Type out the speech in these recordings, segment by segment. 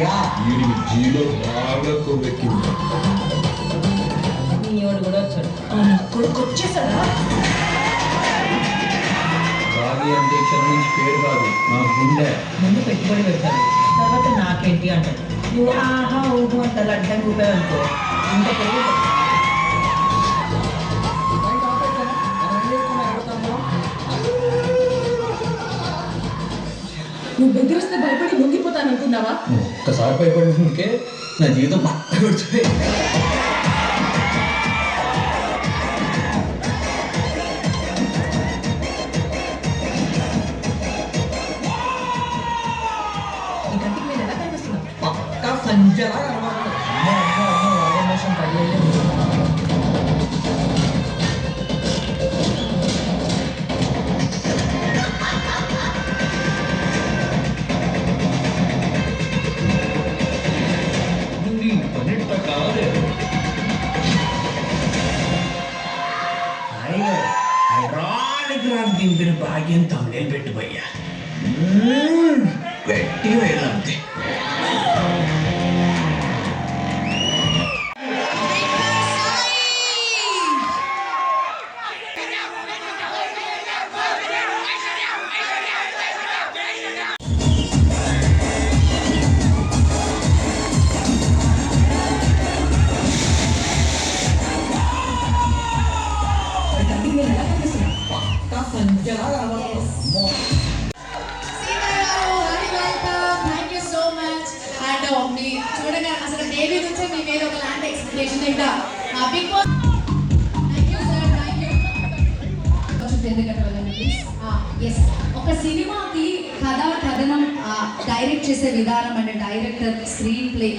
అయ్యా వీడి జీలో బాగా కొవ్వెక్కింది కాదు నా గుండె ముందు పెట్టుబడి పెడతాను తర్వాత నాకేంటి అంటాడు నువ్వు ఆహా ఊహు అంటారు అడ్డంగా కూడా అనుకో ఇంత నువ్వు బెదిరిస్తే భయపడి ముంగిపోతాను అనుకున్నావా ఒక్కసారి భయపడడానికే నా జీవితం పక్క విడిచిపోయింది పక్కా సంజలా కనబడుతుంది పొందిన భాగ్యం తమ్ముడేలు పెట్టిపోయా గట్టిగా వెళ్ళాను ప్రెజెంటేషన్ అండ్ బిగ్ బాస్ ఒక సినిమాకి కథా కథనం డైరెక్ట్ చేసే విధానం అంటే డైరెక్టర్ స్క్రీన్ ప్లే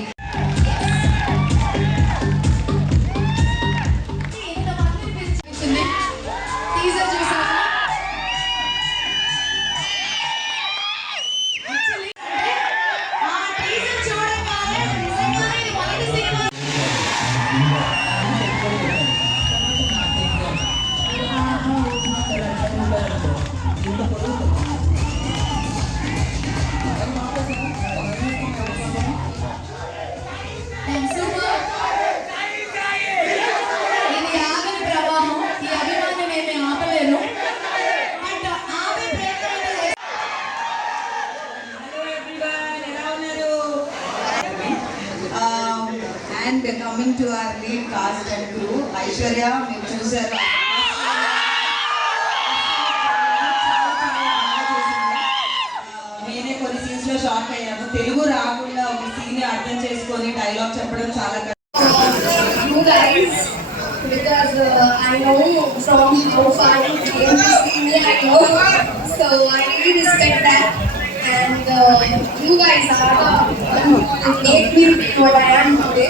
తెలుగు రాకుండా ఒక సీన్ అర్థం చేసుకొని డైలాగ్ చెప్పడం చాలా Because uh, I know from how And uh, you guys are uh, make me what I am today.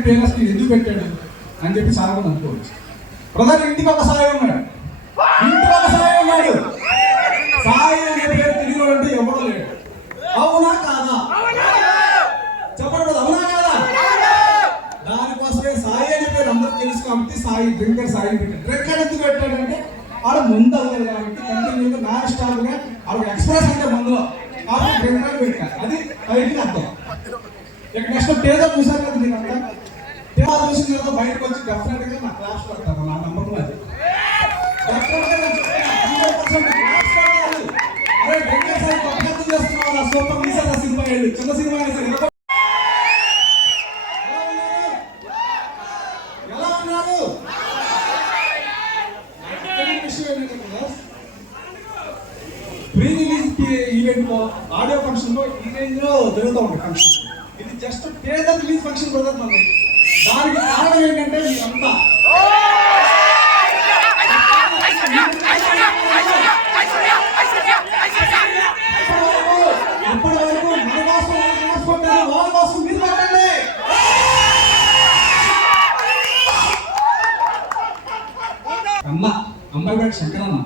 అని పేరు అసలు ఎందుకు పెట్టాడు అని చెప్పి సాగం అనుకోవచ్చు ప్రధాని ఇంటికి ఒక సాయం ఉన్నాడు ఇంటికి ఒక సాయం ఉన్నాడు సాయి అనే పేరు తెలుగులో అంటే ఎవరు లేడు అవునా కాదా చెప్పండి అవునా కాదా దానికోసమే సాయి అనే పేరు అందరూ తెలుసు కాబట్టి సాయి డ్రింకర్ సాయి పెట్టాడు డ్రింకర్ ఎందుకు పెట్టాడంటే వాడు ముందు అవ్వలేదు కాబట్టి కంటిన్యూగా నాన్ స్టాప్ గా వాళ్ళకి ఎక్స్ప్రెస్ అంటే ముందులో కాబట్టి డ్రింకర్ పెట్టాడు అది బయటికి అర్థం ఇక నెక్స్ట్ పేద చూసాను కదా దీని అంతా సినిమాలు చూసిన తర్వాత బయటకు వచ్చి డెఫినెట్ గా నా క్లాస్ పడతాను నా నమ్మకం అది సినిమా చిన్న సినిమా అయినా ఎలా ఉన్నారు ప్రీ రిలీజ్ ఈవెంట్ లో ఆడియో ఫంక్షన్ లో ఈ రేంజ్ లో జరుగుతూ ఉంది ఫంక్షన్ ఇది జస్ట్ పేద రిలీజ్ ఫంక్షన్ బ్రదర్ మనది దానికి కారణం ఏంటంటే మీరంతా ఇప్పటి వరకు మన కోసం క్లాస్ కొట్టారు వాళ్ళ కోసం మీరు అమ్మ అమ్మాయి పేరు శంకరమ్మ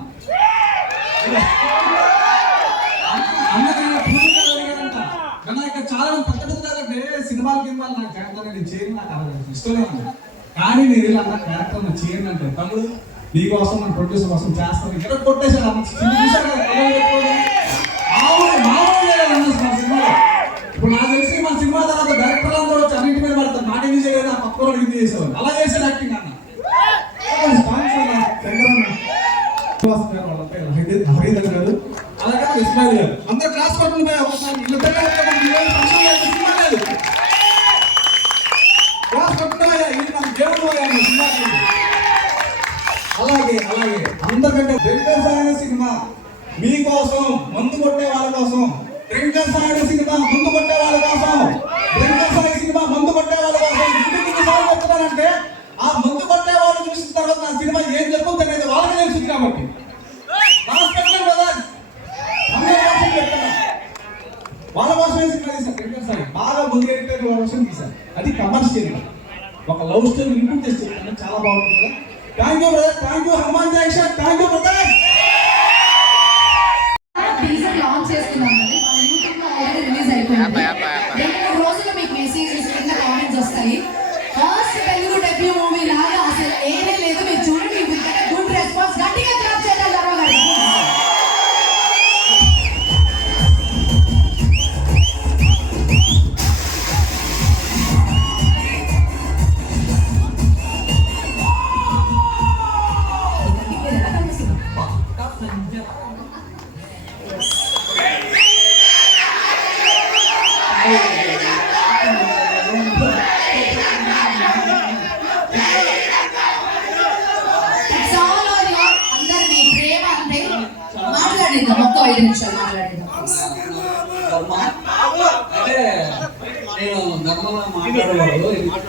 సినిమాలు గిమ్మాలు నా క్యారెక్టర్ నేను చేయను నాకు అలా ఇష్టమే ఉంది కానీ నేను ఇలా అన్న క్యారెక్టర్ నా చేయను అంటే తమ్ముడు నీ కోసం మన ప్రొడ్యూసర్ కోసం చేస్తాను ఎక్కడ కొట్టేశాడు ఇప్పుడు నాకు తెలిసి మన సినిమా తర్వాత డైరెక్టర్ అందరూ వచ్చి అన్నింటి మీద పడతాను మాట ఇది చేయలేదు నా పక్క వాళ్ళు ఇది చేసేవాళ్ళు అలా చేశాడు యాక్టింగ్ అన్న హరిదర్ గారు అలాగే ఇస్మాయిల్ అందరు క్లాస్ పట్టుకుని ఒకసారి అలాగే అలాగే అందరికంటే వెంకటసాయన సినిమా మీకోసం మందు కొట్టే వాళ్ళ కోసం వెంకటసాయన సినిమా ముందు కొట్టే వాళ్ళ కోసం వెంకటసాయి సినిమా మందు కొట్టే వాళ్ళ కోసం ఇంటికి సార్లు చెప్తున్నానంటే ఆ ముందు కొట్టే వాళ్ళు చూసిన తర్వాత నా సినిమా ఏం చెప్పో అనేది వాళ్ళకి తెలుసు కాబట్టి హాస్పిటల్ కదా అందరి కోసం వాళ్ళ కోసమే సినిమా తీశారు వెంకటసాయి బాగా ముందుకెళ్ళేటట్టు వాళ్ళ కోసం తీశారు అది కమర్షియల్ ఒక లవ్ స్టోరీ ఇంప్రూవ్ చేసి చాలా బాగుంటుంది కదా Thank you, brother. Thank you, Hanuman Jaisha. Thank you, brother.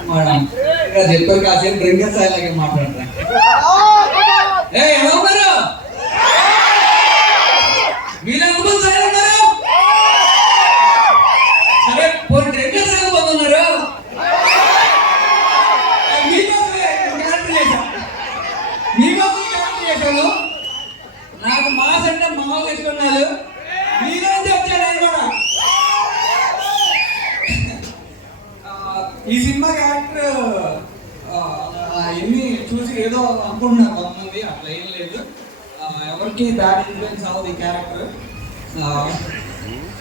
ಮಾಡೋಣ ಜೈಪುರ್ ಕಾಶಿ ಡ್ರಿಂಕ್ ಸಾಯಲಾಗಿ ಮಾತಾಡ್ತಾರೆ ಏ ಯಾವ ಬರ చూసి ఏదో అనుకుంటున్నారు కొంతమంది అట్లా ఏం లేదు ఎవరికి బ్యాడ్ ఇన్ఫ్లుయెన్స్ అవ్వదు ఈ క్యారెక్టర్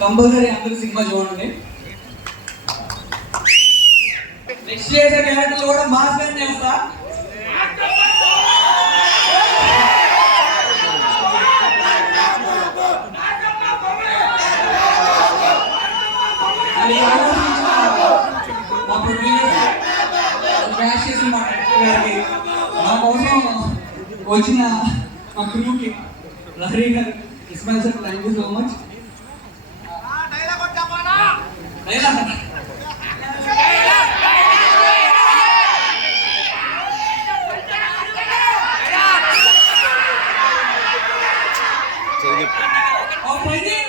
కంపల్సరీ అందరూ సినిమా చూడండి నెక్స్ట్ చేసే క్యారెక్టర్ కూడా మాస్ గానే చేస్తా Thank you. కోసం వచ్చిన మా క్రూకి Lahari garu Ismail sir thank you so much చెప్పు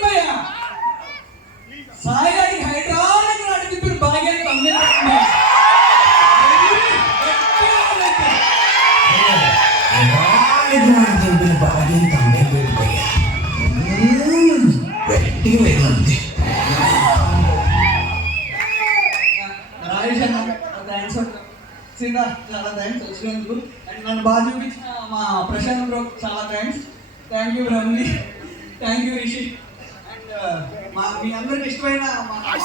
వచ్చినందుకు అండ్ నన్ను బాధ చూపించిన మా ప్రశాంత్ బ్రో చాలా thanks thank you Ramni thank you Rishi and మా మీ అందరికి ఇష్టమైన మా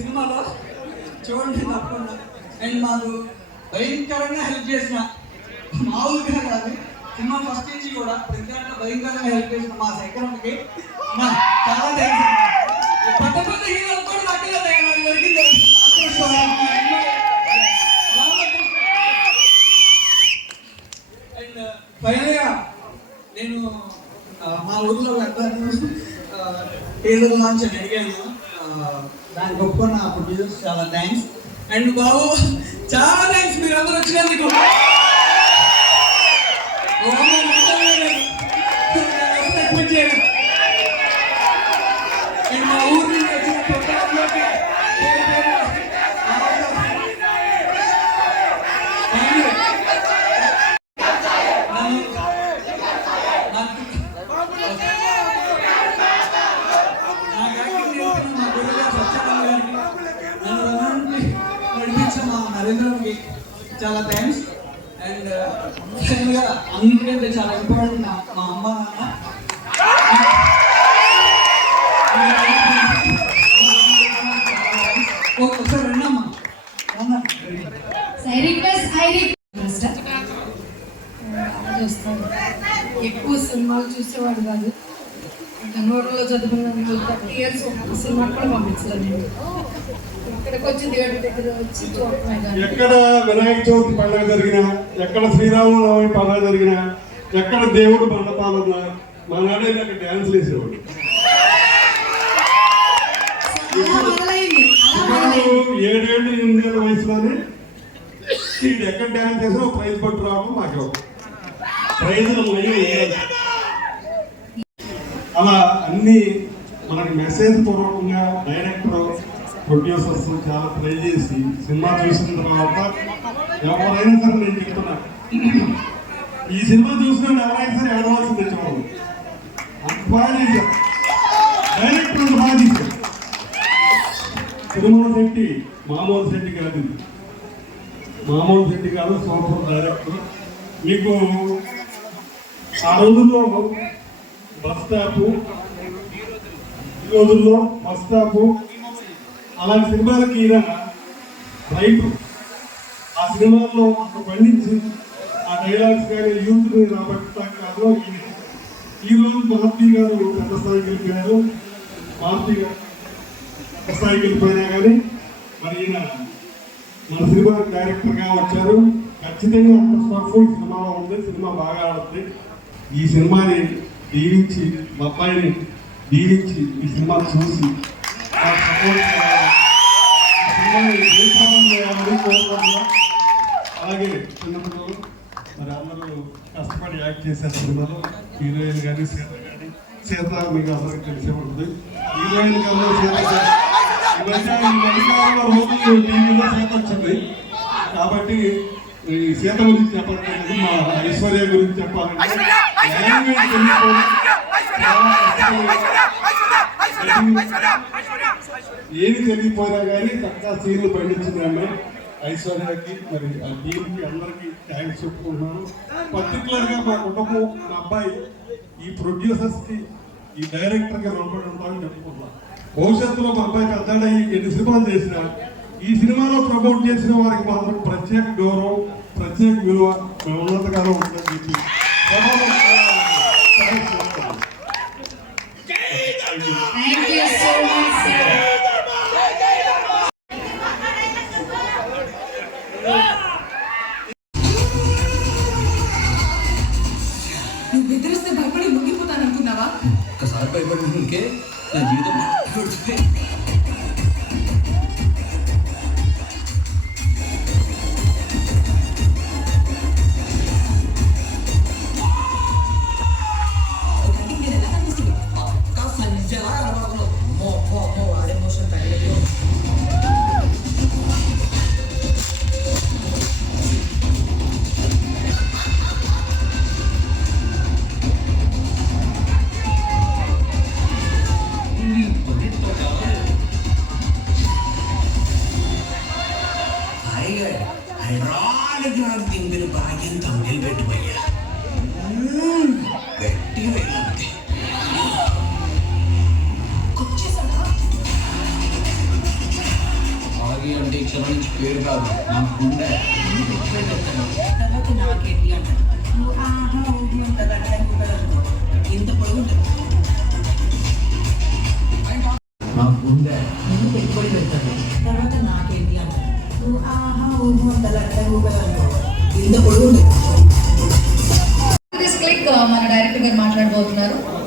సినిమాలో చూడండి తప్పకుండా అండ్ మాకు భయంకరంగా హెల్ప్ చేసిన మామూలుగా కాదు సినిమా ఫస్ట్ నుంచి కూడా ప్రతిదాంట్లో భయంకరంగా హెల్ప్ చేసిన మా శంకరంకి మా చాలా థ్యాంక్స్ పెద్ద పెద్ద హీరోలు కూడా అండ్ ఫైనల్గా నేను మా ఊర్లో వెళ్తాను ఏదో లాంచ్ అని అడిగాను దానికి ఒప్పుకున్న ప్రొడ్యూసర్స్ చాలా థ్యాంక్స్ అండ్ బాబు చాలా థ్యాంక్స్ మీరు అందరూ వచ్చినందుకు అంటే చాలా ఇంపార్టెంట్ మా అమ్మ నాన్న ఎక్కువ సినిమాలు చూసేవాడు కాదు కన్నూరులో చదువుకున్న థర్టీ ఇయర్స్ సినిమా కూడా పంపించలేదు ఎక్కడ వినాయక చవితి పండుగ జరిగినా ఎక్కడ శ్రీరామనవమి పండుగ జరిగినా ఎక్కడ దేవుడు మండపాలన్నా మా నాడే నాకు డ్యాన్స్ వేసేవాడు ఏడేళ్ళు ఎనిమిది వయసులోనే వీడు ఎక్కడ డ్యాన్స్ చేసినా ప్రైజ్ పట్టు రావడం మాకు ప్రైజులు అలా అన్ని మనకి మెసేజ్ పూర్వకంగా డైరెక్టర్ ప్రొడ్యూసర్స్ చాలా ట్రై చేసి సినిమా చూసిన తర్వాత ఎవరైనా సరే నేను చెప్తున్నా ఈ సినిమా చూసిన ఎవరైనా సరే ఏడవలసింది తెచ్చుకోవాలి డైరెక్టర్ అంత తిరుమల శెట్టి మామూలు శెట్టి కాదు మామూలు శెట్టి కాదు సూపర్ డైరెక్టర్ మీకు ఆ రోజుల్లో బస్ స్టాప్ ఈ రోజుల్లో బస్ స్టాప్ అలాంటి సినిమాలకి ఈయన రైతు ఆ సినిమాల్లో అంత పండించి ఆ డైలాగ్స్ కానీ యూత్ని రాబట్టడానికి కారణం ఈయన ఈరోజు మారుతి గారు పెద్ద స్థాయికి వెళ్ళిపోయారు మహర్తి గారు పెద్ద స్థాయికి వెళ్ళిపోయినా కానీ మరి ఈయన మన సినిమా డైరెక్టర్గా వచ్చారు ఖచ్చితంగా అంత పర్ఫుల్ సినిమాలో ఉంది సినిమా బాగా ఆడుతుంది ఈ సినిమాని దీవించి మా అబ్బాయిని దీవించి ఈ సినిమా చూసి అలాగే చిన్నప్పుడు మరి అందరూ కష్టపడి యాక్ట్ చేశారు సినిమాలో హీరోయిన్ కానీ సీత కానీ సీత మీకు అందరికి తెలిసే ఉంటుంది హీరోయిన్ కన్నా సీత ఈ టీవీలో సీత వచ్చింది కాబట్టి ఈ సీత గురించి చెప్పాలంటే మా ఐశ్వర్య గురించి చెప్పాలంటే ఏది తెలియపోయినా కానీ చక్కగా సీన్లు పండించిందామే ఆమె ఐశ్వర్యకి మరి ఆ టీంకి అందరికి థ్యాంక్స్ చెప్పుకుంటున్నాను పర్టికులర్గా మా కుటుంబం మా అబ్బాయి ఈ ప్రొడ్యూసర్స్కి ఈ డైరెక్టర్కి రుణపడి ఉంటామని చెప్పుకుంటున్నాను భవిష్యత్తులో మా అబ్బాయికి పెద్దాడయ్యి ఎన్ని సినిమాలు చేసినా ఈ సినిమాలో ప్రమోట్ చేసిన వారికి మాత్రం ప్రత్యేక గౌరవం ప్రత్యేక విలువ ఉన్నతకాలం ఉంటుందని చెప్పి Thank మాట్లాడబోతున్నారు